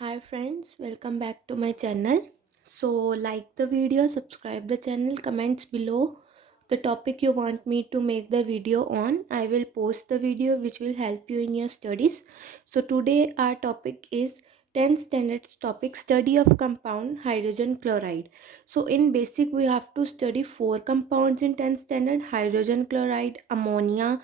Hi friends, welcome back to my channel. So like the video, subscribe the channel, comments below the topic you want me to make the video on. I will post the video which will help you in your studies. So today our topic is 10th standard topic, study of compound hydrogen chloride. So in basic we have to study 4 compounds in 10th standard: hydrogen chloride, ammonia,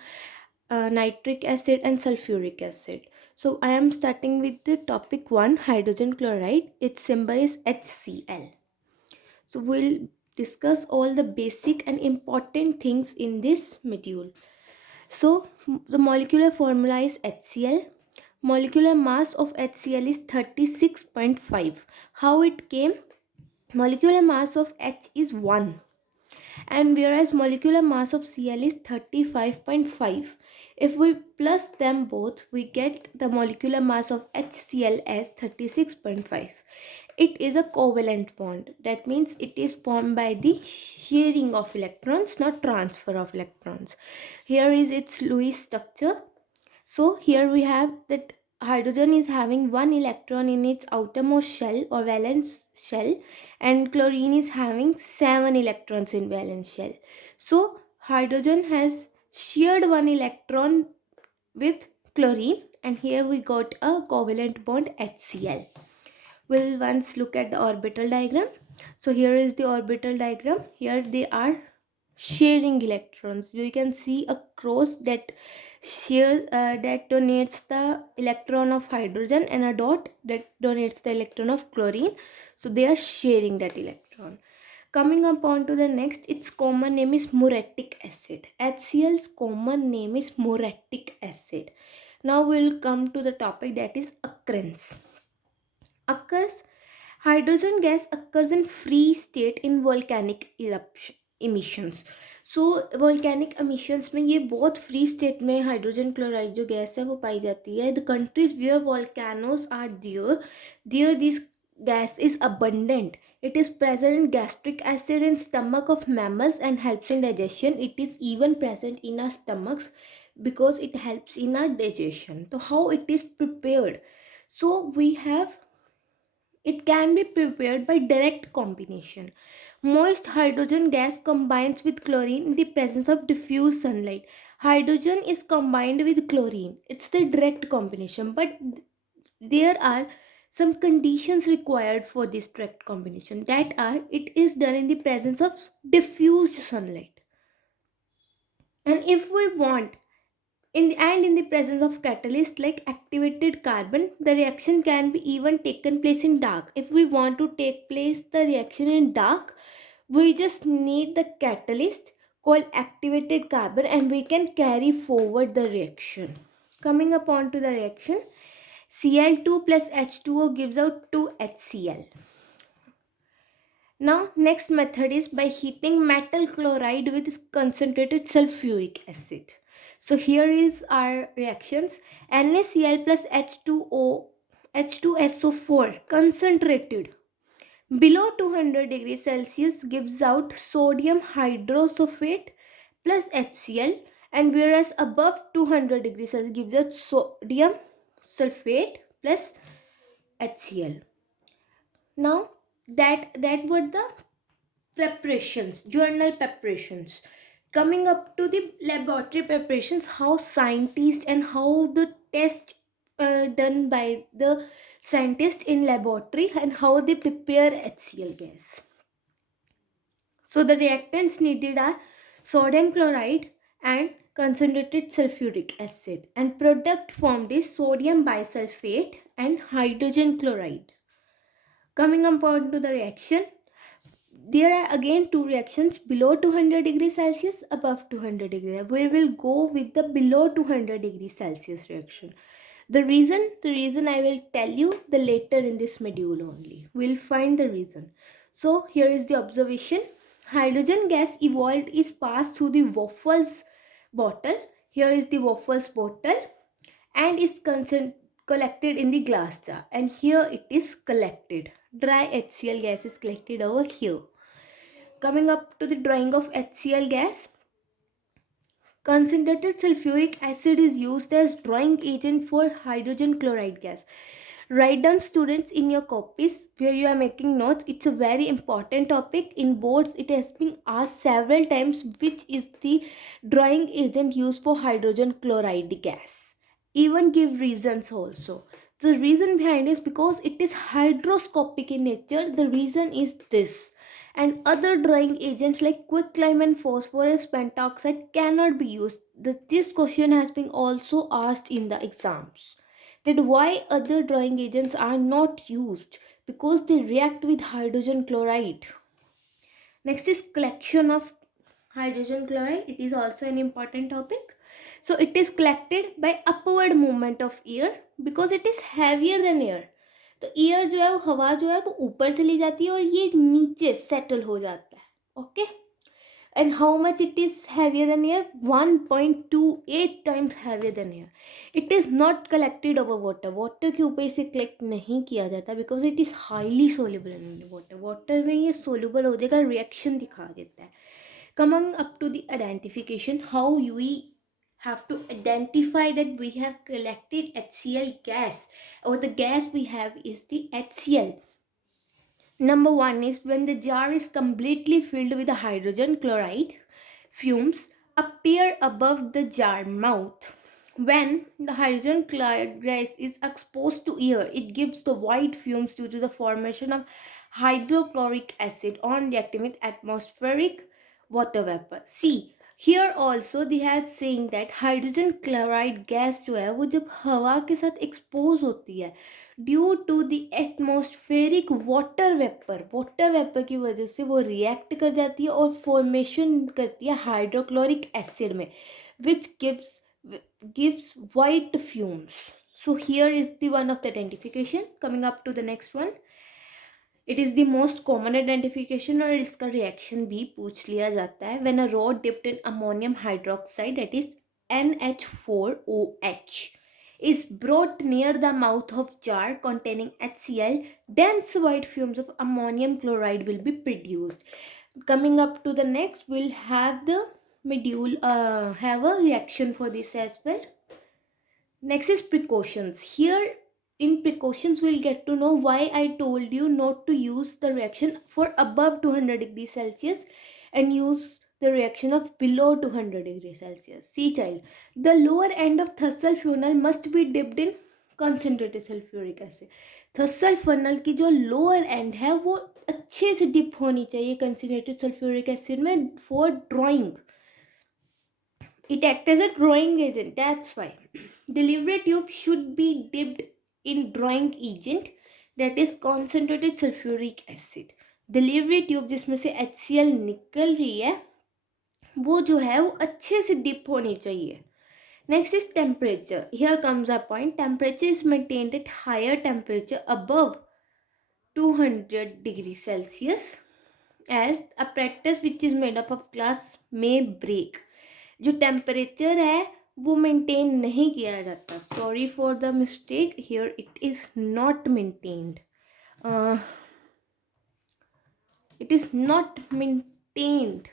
nitric acid and sulfuric acid. So I am starting with the topic 1, hydrogen chloride. Its symbol is HCl. So we'll discuss all the basic and important things in this module. So the molecular formula is HCl. Molecular mass of HCl is 36.5. How it came? Molecular mass of H is 1, and whereas molecular mass of Cl is 35.5. If we plus them both, we get the molecular mass of HCl as 36.5. It is a covalent bond. That means it is formed by the sharing of electrons, not transfer of electrons. Here is its Lewis structure. So here we have that hydrogen is having one electron in its outermost shell or valence shell, and chlorine is having 7 electrons in valence shell. So hydrogen has shared one electron with chlorine, and here we got a covalent bond HCl. We'll once look at the orbital diagram. So here is the orbital diagram. Here they are sharing electrons. You can see a cross that that donates the electron of hydrogen, and a dot that donates the electron of chlorine. So they are sharing that electron. Coming up on to the next, its common name is muriatic acid. HCl's common name is muriatic acid. Now we'll come to the topic, that is occurrence. Occurs Hydrogen gas occurs in free state in volcanic eruption emissions. So volcanic emissions में ये बहुत free state में hydrogen chloride जो gas है वो पाई जाती है. The countries where volcanoes are there this gas is abundant. It is present in gastric acid in stomach of mammals and helps in digestion. It is even present in our stomachs because it helps in our digestion. So how it is prepared? So we have, it can be prepared by direct combination. Moist hydrogen gas combines with chlorine in the presence of diffuse sunlight. Hydrogen is combined with chlorine. It's the direct combination, but there are some conditions required for this direct combination. That are, it is done in the presence of diffused sunlight. And if we want, in the presence of catalyst like activated carbon, the reaction can be even taken place in dark. If we want to take place the reaction in dark, we just need the catalyst called activated carbon, and we can carry forward the reaction. Coming upon to the reaction, Cl2 plus H2O gives out 2HCl. Now next method is by heating metal chloride with concentrated sulfuric acid. So here is our reactions. NaCl plus H2O H2SO4 concentrated below 200 degrees Celsius gives out sodium hydrosulfate plus HCl, and whereas above 200 degrees Celsius gives out sodium sulfate plus HCl. Now that were the preparations, journal preparations. Coming up to the laboratory preparations, how scientists and how the test done by the scientists in laboratory and how they prepare HCl gas. So the reactants needed are sodium chloride and concentrated sulfuric acid, and product formed is sodium bisulfate and hydrogen chloride. Coming upon to the reaction, there are again two reactions, below 200 degrees Celsius, above 200 degrees. We will go with the below 200 degrees Celsius reaction. The reason I will tell you the later in this module only. We'll find the reason. So here is the observation. Hydrogen gas evolved is passed through the waffles bottle. Here is the waffles bottle, and is collected in the glass jar, and here it is collected. Dry HCl gas is collected over here. Coming up to the drawing of HCl gas, concentrated sulfuric acid is used as drawing agent for hydrogen chloride gas. Write down, students, in your copies where you are making notes. It's a very important topic. In boards it has been asked several times, which is the drying agent used for hydrogen chloride gas. Even give reasons also. The reason behind is because it is hygroscopic in nature. The reason is this. And other drying agents like quicklime and phosphorus pentoxide cannot be used. This question has been also asked in the exams, that why other drying agents are not used, because they react with hydrogen chloride. Next is collection of hydrogen chloride. It is also an important topic. So it is collected by upward movement of air, because it is heavier than air. तो air जो है वो हवा जो है वो ऊपर चली जाती है और ये नीचे सेटल हो जाता है. Okay. And how much it is heavier than air? 1.28 times heavier than air. It is not collected over water. Water के ऊपर इसे collect नहीं किया जाता, because it is highly soluble in water. Water में ये soluble हो जाएगा, reaction दिखा देता है. Coming up to the identification, how we have to identify that we have collected HCl gas, or the gas we have is the HCl. Number one is when the jar is completely filled with the hydrogen chloride, fumes appear above the jar mouth. When the hydrogen chloride gas is exposed to air, it gives the white fumes due to the formation of hydrochloric acid on reacting with atmospheric water vapor. See, here also they are saying that hydrogen chloride gas जो है वो जब हवा के साथ expose होती है due to the atmospheric water vapour की वजह से वो रिएक्ट कर जाती है और फॉर्मेशन करती है हाइड्रोक्लोरिक एसिड में, विच gives white fumes. So here is the one of the identification. Coming up to the next one, it is the most common identification और इसका reaction भी पूछ लिया जाता है. When a rod dipped in ammonium hydroxide, that is NH4OH, is brought near the mouth of jar containing HCl, dense white fumes of ammonium chloride will be produced. Coming up to the next, we'll have the module have a reaction for this as well. Next is precautions. Here in precautions we'll get to know why I told you not to use the reaction for above 200 degrees Celsius and use the reaction of below 200 degrees Celsius. See child, the lower end of Thursil funnel must be dipped in concentrated sulfuric acid. Thursil funnel की जो lower end है वो अच्छे से dip होनी चाहिए concentrated sulfuric acid में for drawing. It acts as a drawing agent, that's why. Delivery tube should be dipped in drawing agent, that is concentrated sulfuric acid. Delivery tube जिसमें से HCl निकल रही है वो जो है वो अच्छे से dip होनी चाहिए. Next is temperature. Here comes a point. Temperature is maintained at higher temperature above 200 degrees Celsius as apparatus which is made up of glass may break. जो टेम्परेचर है वो मेंटेन नहीं किया जाता. Sorry for the mistake, here it is not maintained. It is not maintained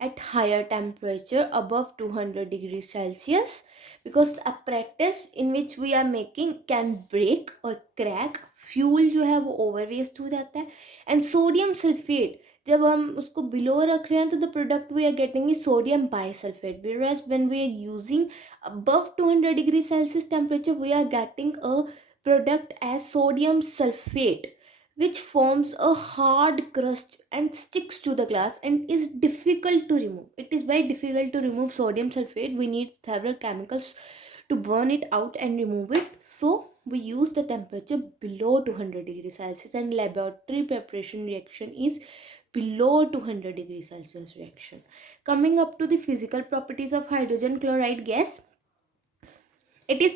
at higher temperature above 200 degrees Celsius because the apparatus in which we are making can break or crack. Fuel जो है वो over waste हो जाता है. And sodium sulphate जब हम उसको below रख रहे हैं तो the product we are getting is sodium bisulphate, whereas when we are using above 200 degrees Celsius temperature we are getting a product as sodium sulfate, which forms a hard crust and sticks to the glass and is difficult to remove. It is very difficult to remove sodium sulfate. We need several chemicals to burn it out and remove it. So we use the temperature below 200 degrees Celsius, and laboratory preparation reaction is below 200 degrees Celsius reaction. Coming up to the physical properties of hydrogen chloride gas, it is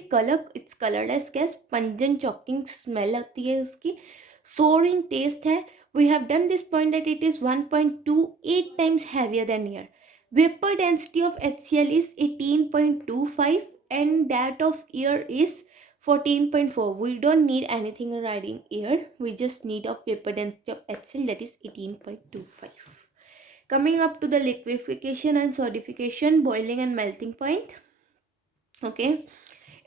it's colored as gas. Pungent choking smell आती है उसकी. Sour in taste है. We have done this point that it is 1.28 times heavier than air. Vapor density of HCl is 18.25 and that of air is 14.4. We don't need anything regarding air. We just need of vapor density of HCl, that is 18.25. Coming up to the liquefaction and solidification, boiling and melting point. Okay.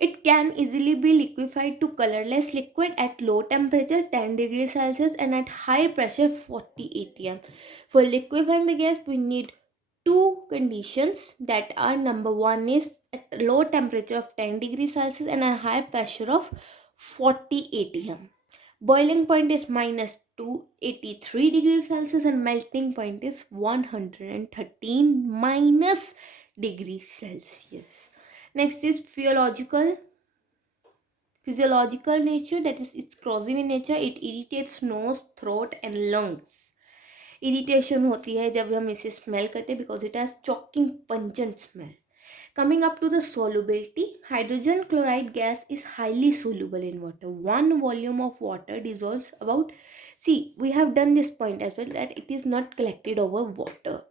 It can easily be liquefied to colorless liquid at low temperature 10 degrees Celsius and at high pressure 40 atm. For liquefying the gas we need two conditions, that are number one is at a low temperature of 10 degrees Celsius and a high pressure of 40 atm. Boiling point is minus 283 degrees Celsius and melting point is 113 minus degrees Celsius. Next is physiological nature, that is it's corrosive in nature. It irritates nose, throat and lungs. Irritation होती है जब हम इसे smell करते हैं because it has choking pungent smell. Coming up to the solubility, hydrogen chloride gas is highly soluble in water. 1 volume of water dissolves about, see, we have done this point as well, that it is not collected over water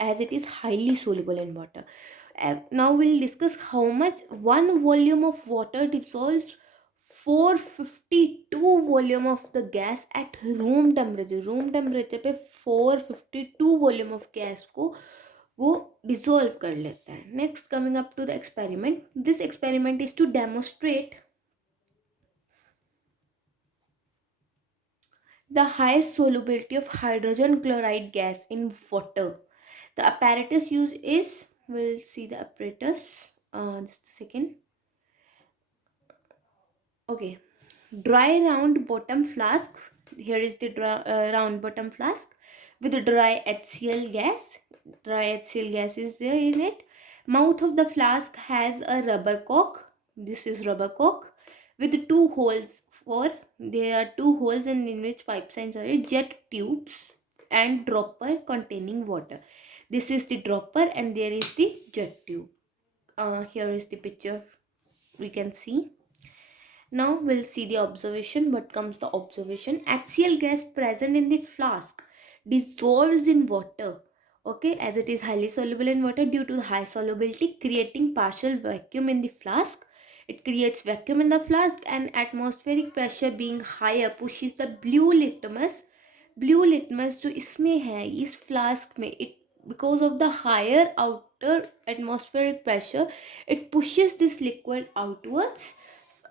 as it is highly soluble in water. Now we'll discuss how much 1 volume of water dissolves 452 volume of the gas at room temperature. Room temperature पे 452 volume of gas को वो dissolve कर लेता है. Next coming up to the experiment, this experiment is to demonstrate the high solubility of hydrogen chloride gas in water. The apparatus used is, we'll see the apparatus, just a second. Okay, dry round bottom flask. Here is the round bottom flask with dry HCl gas. Dry HCl gas is there in it. Mouth of the flask has a rubber cork. This is rubber cork with two holes. There are two holes in which pipe signs are jet tubes and dropper containing water. This is the dropper and there is the jet tube. Here is the picture we can see. Now we'll see the observation. What comes the observation? HCl gas present in the flask dissolves in water, okay, as it is highly soluble in water due to high solubility, creating partial vacuum in the flask. It creates vacuum in the flask and atmospheric pressure being higher pushes the blue litmus जो इसमें है इस flask में, it because of the higher outer atmospheric pressure it pushes this liquid outwards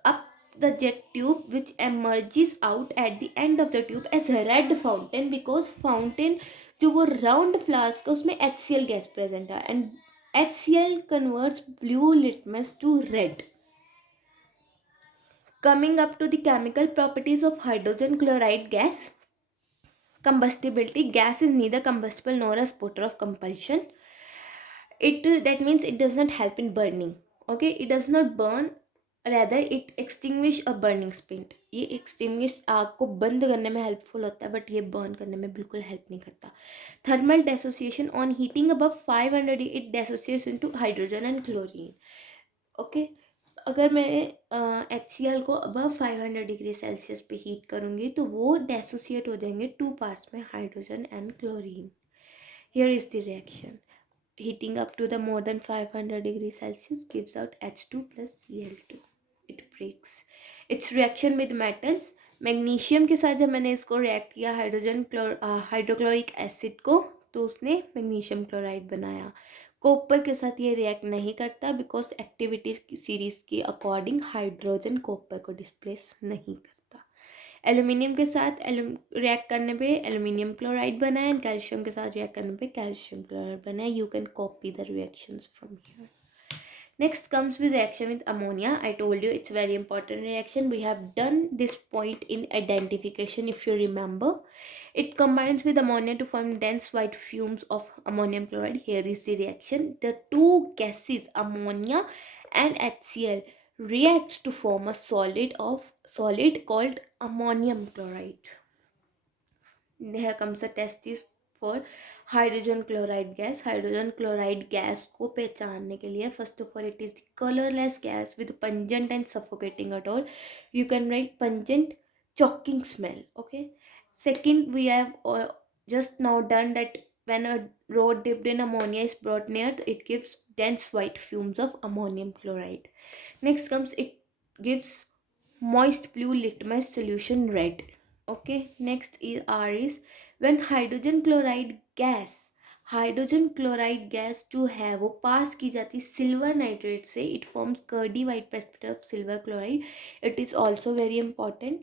up the jet tube, which emerges out at the end of the tube as a red fountain, because fountain जो वो round flask है उसमें HCl gas present है and HCl converts blue litmus to red. Coming up to the chemical properties of hydrogen chloride gas. Combustibility, gas is neither combustible nor a spotter of combustion. That means it does not help in burning, okay, it does not burn, rather it extinguish a burning spint. ये extinguish आग को बंद करने में helpful होता है but ये burn करने में बिल्कुल help नहीं करता. Thermal dissociation, on heating above 500 it dissociates into hydrogen and chlorine. okay, अगर मैं HCl को above 500 डिग्री सेल्सियस पे हीट करूँगी तो वो डेसोसिएट हो जाएंगे टू पार्ट्स में, hydrogen and chlorine. Here is the reaction. Heating up to the more than 500 degrees Celsius gives out H2 plus Cl2. It breaks. Its reaction with metals. Magnesium के साथ जब मैंने इसको रिएक्ट किया हाइड्रोक्लोरिक एसिड को तो उसने मैग्नीशियम क्लोराइड बनाया. कॉपर के साथ ये रिएक्ट नहीं करता बिकॉज एक्टिविटी सीरीज के अकॉर्डिंग हाइड्रोजन कॉपर को डिस्प्लेस नहीं करता. एल्यूमिनियम के साथ रिएक्ट करने पे एल्यूमिनियम क्लोराइड बना है एंड कैल्शियम के साथ रिएक्ट करने पे कैल्शियम क्लोराइड बना है. You can copy the reactions from here. Next comes with reaction with ammonia. I told you it's very important reaction. We have done this point in identification if you remember. It combines with ammonia to form dense white fumes of ammonium chloride. Here is the reaction. The two gases ammonia and HCl reacts to form a solid called ammonium chloride. Here comes the test is for hydrogen chloride gas. Hydrogen chloride gas को पहचानने के लिए first of all it is colourless gas with pungent and suffocating odor. You can write pungent choking smell. Okay. Second, we have just now done that when a rod dipped in ammonia is brought near, it gives dense white fumes of ammonium chloride. Next comes it gives moist blue litmus solution red. Okay, next is R is when hydrogen chloride gas hydrogen chloride gas जो है वो पास की जाती है silver nitrate से, it forms curdy white precipitate of silver chloride. It is also very important.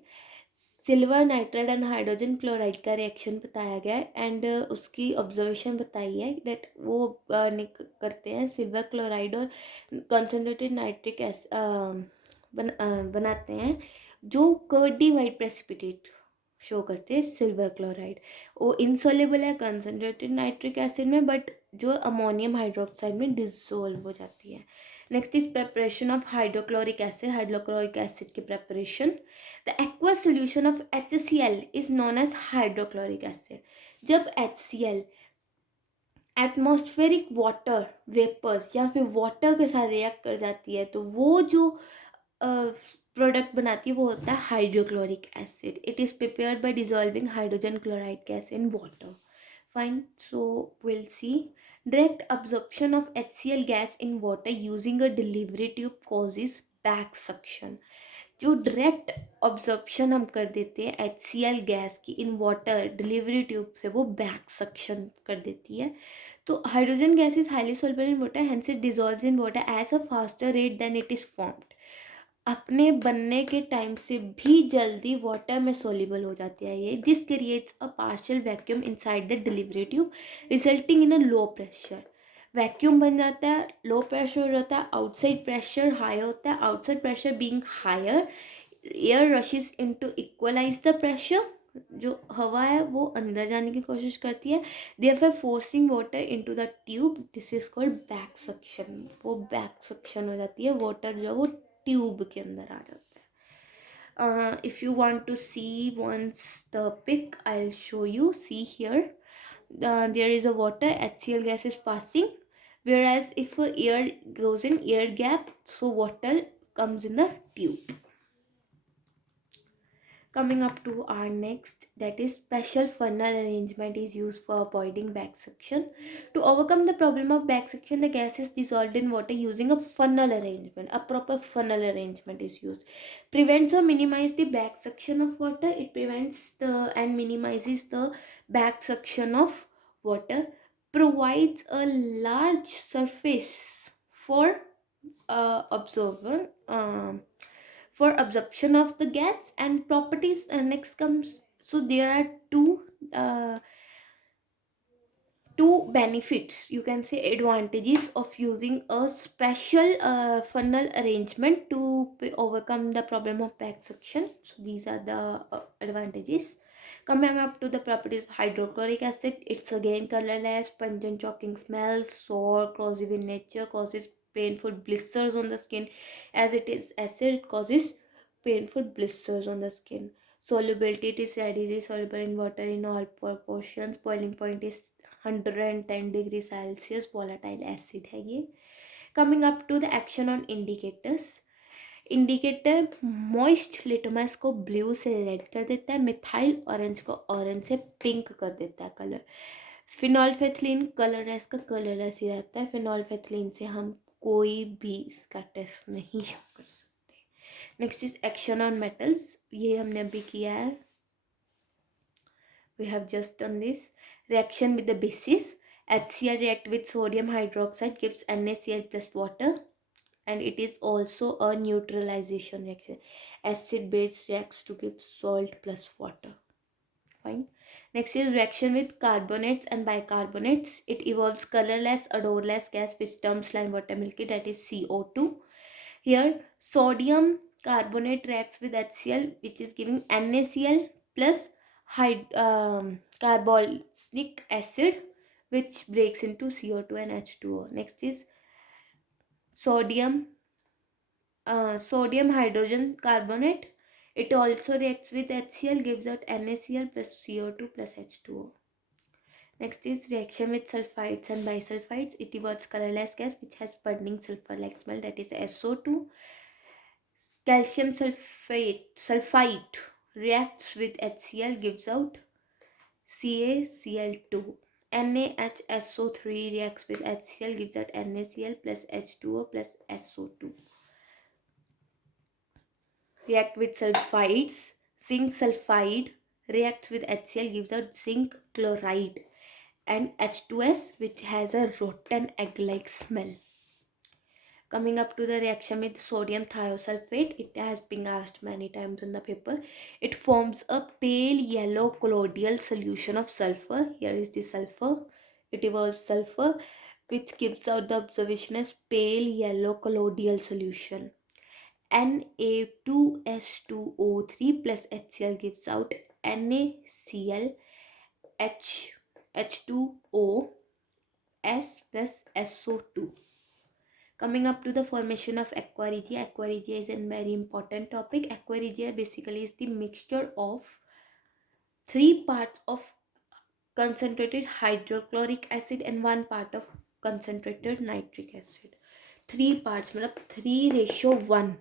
Silver nitride and hydrogen chloride का reaction बताया गया है एंड उसकी ऑब्जर्वेशन बताई है दैट वो करते हैं सिल्वर क्लोराइड और कंसनट्रेटेड नाइट्रिक बनाते हैं जो कर्डी वाइट प्रेसिपिटेट शो करते हैं सिल्वर क्लोराइड. वो इनसॉल्युबल है कंसनट्रेटेड नाइट्रिक एसिड में, बट जो अमोनियम हाइड्रोक्साइड में डिसोल्व हो जाती है. Next is preparation of hydrochloric acid. Hydrochloric acid की preparation. The aqueous solution of HCl is known as hydrochloric acid. जब HCl एटमॉस्फेरिक वाटर वेपर्स या फिर वाटर के साथ रिएक्ट कर जाती है तो वो जो प्रोडक्ट बनाती है वो होता है hydrochloric acid. It is prepared by dissolving hydrogen chloride gas in water. Fine, so we'll see. Direct absorption of HCl gas in water using a delivery tube causes back suction. जो direct absorption हम कर देते हैं HCl gas की in water delivery tube से, वो back suction कर देती है. तो hydrogen gas is highly soluble in water, hence it dissolves in water as a faster rate than it is formed. अपने बनने के टाइम से भी जल्दी वाटर में सोल्यूबल हो जाती है ये. This creates a partial vacuum inside the delivery tube resulting in a low pressure. Vacuum बन जाता है, लो प्रेशर हो जाता है, आउटसाइड प्रेशर हाई होता है. Outside pressure being higher, air rushes into equalize the pressure. जो हवा है वो अंदर जाने की कोशिश करती है, therefore forcing water into the tube. This is called back suction. वो बैक सक्शन हो जाती है, वाटर जो है वो ट्यूब के अंदर आ जाता है. If you want to see once the pic I will show you. See here, there is a water, HCl gas is passing, whereas if air goes in air gap, so water comes in the tube. Coming up to our next, that is special funnel arrangement is used for avoiding back suction. To overcome the problem of back suction, the gas is dissolved in water using a funnel arrangement. A proper funnel arrangement is used. Prevents or minimizes the back suction of water. It prevents the and minimizes the back suction of water. Provides a large surface for absorber. For absorption of the gas and properties. Next comes, so there are uh, two benefits, you can say advantages of using a special funnel arrangement to overcome the problem of back suction. So these are the advantages. Coming up to the properties of hydrochloric acid, it's again colorless, pungent, choking smell, sour, corrosive in nature, causes painful blisters on the skin. As it is acid, it causes painful blisters on the skin. Solubility, it is readily soluble in water in all proportions. Boiling point is 110 degree Celsius. Volatile acid है ये. Coming up to the action on indicators. Indicator moist litmus को blue से red कर देता है, methyl orange को orange से pink कर देता है कलर. फिनॉल्फेथलीन कलरलेस का कलरलेस ही रहता है. फिनॉल्फेथलीन से हम कोई भी इसका टेस्ट नहीं कर सकते. Next is action on metals. ये हमने अभी किया है, we have just done this. Reaction with the bases. HCl react with sodium hydroxide, gives NaCl plus water, and it is also a neutralization reaction. Acid base reacts to give salt plus water. Fine. Next is reaction with carbonates and bicarbonates. It evolves colorless odorless gas which turns lime water milky, that is CO2. Here sodium carbonate reacts with HCl which is giving NaCl plus carbonic acid which breaks into CO2 and H2O. Next is sodium hydrogen carbonate. It also reacts with HCl, gives out NaCl plus CO2 plus H2O. Next is reaction with sulfides and bisulfides. It evolves colorless gas which has burning sulfur like smell, that is SO2. Calcium sulfite reacts with HCl, gives out CaCl2. NaHSO3 reacts with HCl, gives out NaCl plus H2O plus SO2. React with sulfides. Zinc sulfide reacts with HCl, gives out zinc chloride. and H2S, which has a rotten egg-like smell. Coming up to the reaction with sodium thiosulfate, it has been asked many times in the paper. It forms a pale yellow colloidal solution of sulfur. Here is the sulfur. It evolves sulfur, which gives out the observation as pale yellow colloidal solution. Na2S2O3 plus HCl gives out NaCl H2O S plus SO2. Coming up to the formation of aqua regia. Aqua regia is a very important topic. Aqua regia basically is the mixture of 3 parts of concentrated hydrochloric acid and 1 part of concentrated nitric acid. 3 parts मतलब 3:1.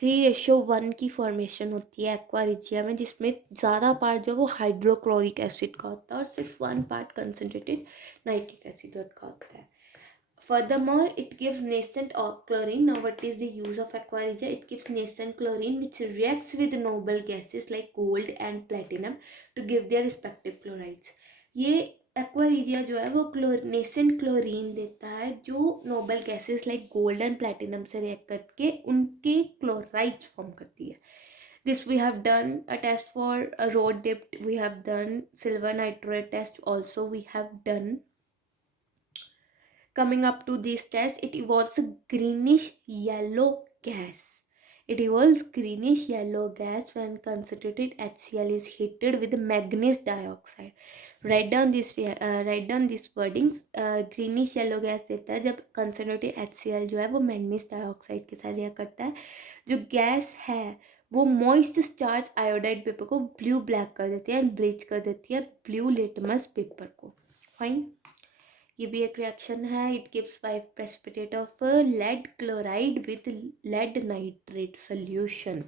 3:1 की formation होती है aqua regia में, जिसमें ज़्यादा part जो वो hydrochloric acid का होता है और सिर्फ 1 पार्ट कंसनट्रेटेड नाइट्रिक एसिड का होता है. Furthermore, it gives nascent chlorine. Now, what is the use of aqua regia? It gives nascent chlorine which reacts with noble gases like gold and platinum to give their respective chlorides. ये aqua regia जो है वो nascent chlorine देता है जो noble gases like gold and platinum से react करके उनके chlorides form करती है. This we have done a test for a rod dip. We have done silver nitrate test also we have done. Coming up to this test, it evolves a greenish yellow gas. It evolves greenish yellow gas when concentrated HCl is heated with manganese dioxide. Write down this wordings. Greenish yellow gas देता है जब concentrated HCl जो है वो manganese dioxide के साथ react करता है. जो गैस है वो moist starch iodide पेपर को blue black कर देती है and bleach कर देती है blue litmus पेपर को. Fine. ये भी एक रिएक्शन है. It gives 5 precipitate of lead chloride with lead nitrate solution.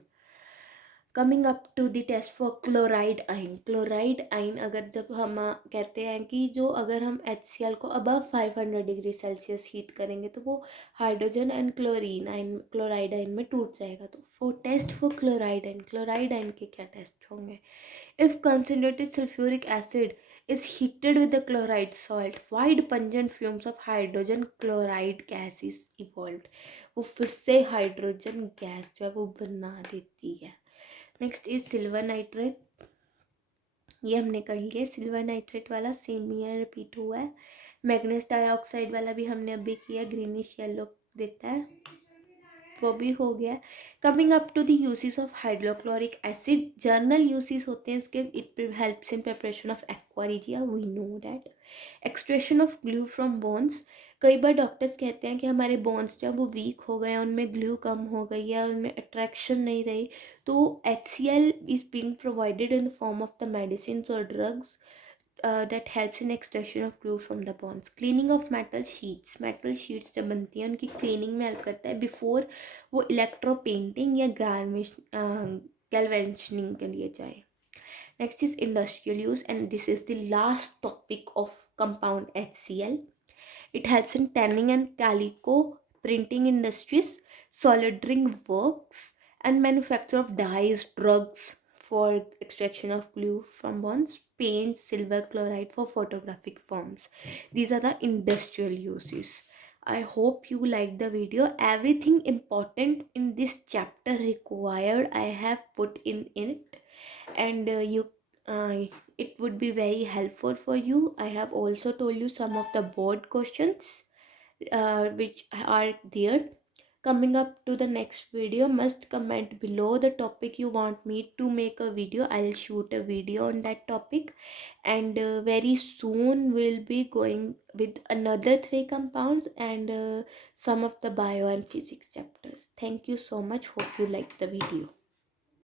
Coming up to the test for chloride ion. Chloride ion अगर जब हम कहते हैं कि जो अगर हम HCl को अबव 500 डिग्री सेल्सियस हीट करेंगे तो वो हाइड्रोजन एंड क्लोरीन आइन क्लोराइड आइन में टूट जाएगा. तो फॉर टेस्ट फॉर क्लोराइड आइन के क्या टेस्ट होंगे? If concentrated sulphuric acid is heated with the chloride salt, wide pungent fumes of hydrogen chloride gas is evolved. वो फिर से हाइड्रोजन गैस जो है वो बना देती है. Next is silver nitrate. ये हमने कर लिया. सिल्वर नाइट्रेट वाला सेम ईयर रिपीट हुआ है. मैग्नीज डाइऑक्साइड वाला भी हमने अभी किया. ग्रीनिश येलो देता है, वो भी हो गया. Coming up to the uses of hydrochloric acid. General uses होते हैं इसके. It helps in preparation of aqua regia, we know that. Extraction of glue from bones. कई बार डॉक्टर्स कहते हैं कि हमारे बोन्स जो है वो वीक हो गए हैं, उनमें ग्लू कम हो गई है, उनमें अट्रैक्शन नहीं रही, तो HCl is being provided in the form of the medicine और drugs that helps in extraction of glue from the bonds. Cleaning of metal sheets जब बनती हैं उनकी cleaning में help करता है before वो electro painting या galvanizing के लिए जाए. Next is industrial use, and this is the last topic of compound HCl. It helps in tanning and calico printing industries, soldering works, and manufacture of dyes, drugs for extraction of glue from bonds, paint, silver chloride for photographic forms. These are the industrial uses. I hope you like the video. Everything important in this chapter required I have put in it, and it would be very helpful for you. I have also told you some of the board questions which are there. Coming up to the next video, must comment below the topic you want me to make a video. I'll shoot a video on that topic, and very soon we'll be going with another 3 compounds and some of the bio and physics chapters. Thank you so much. Hope you liked the video.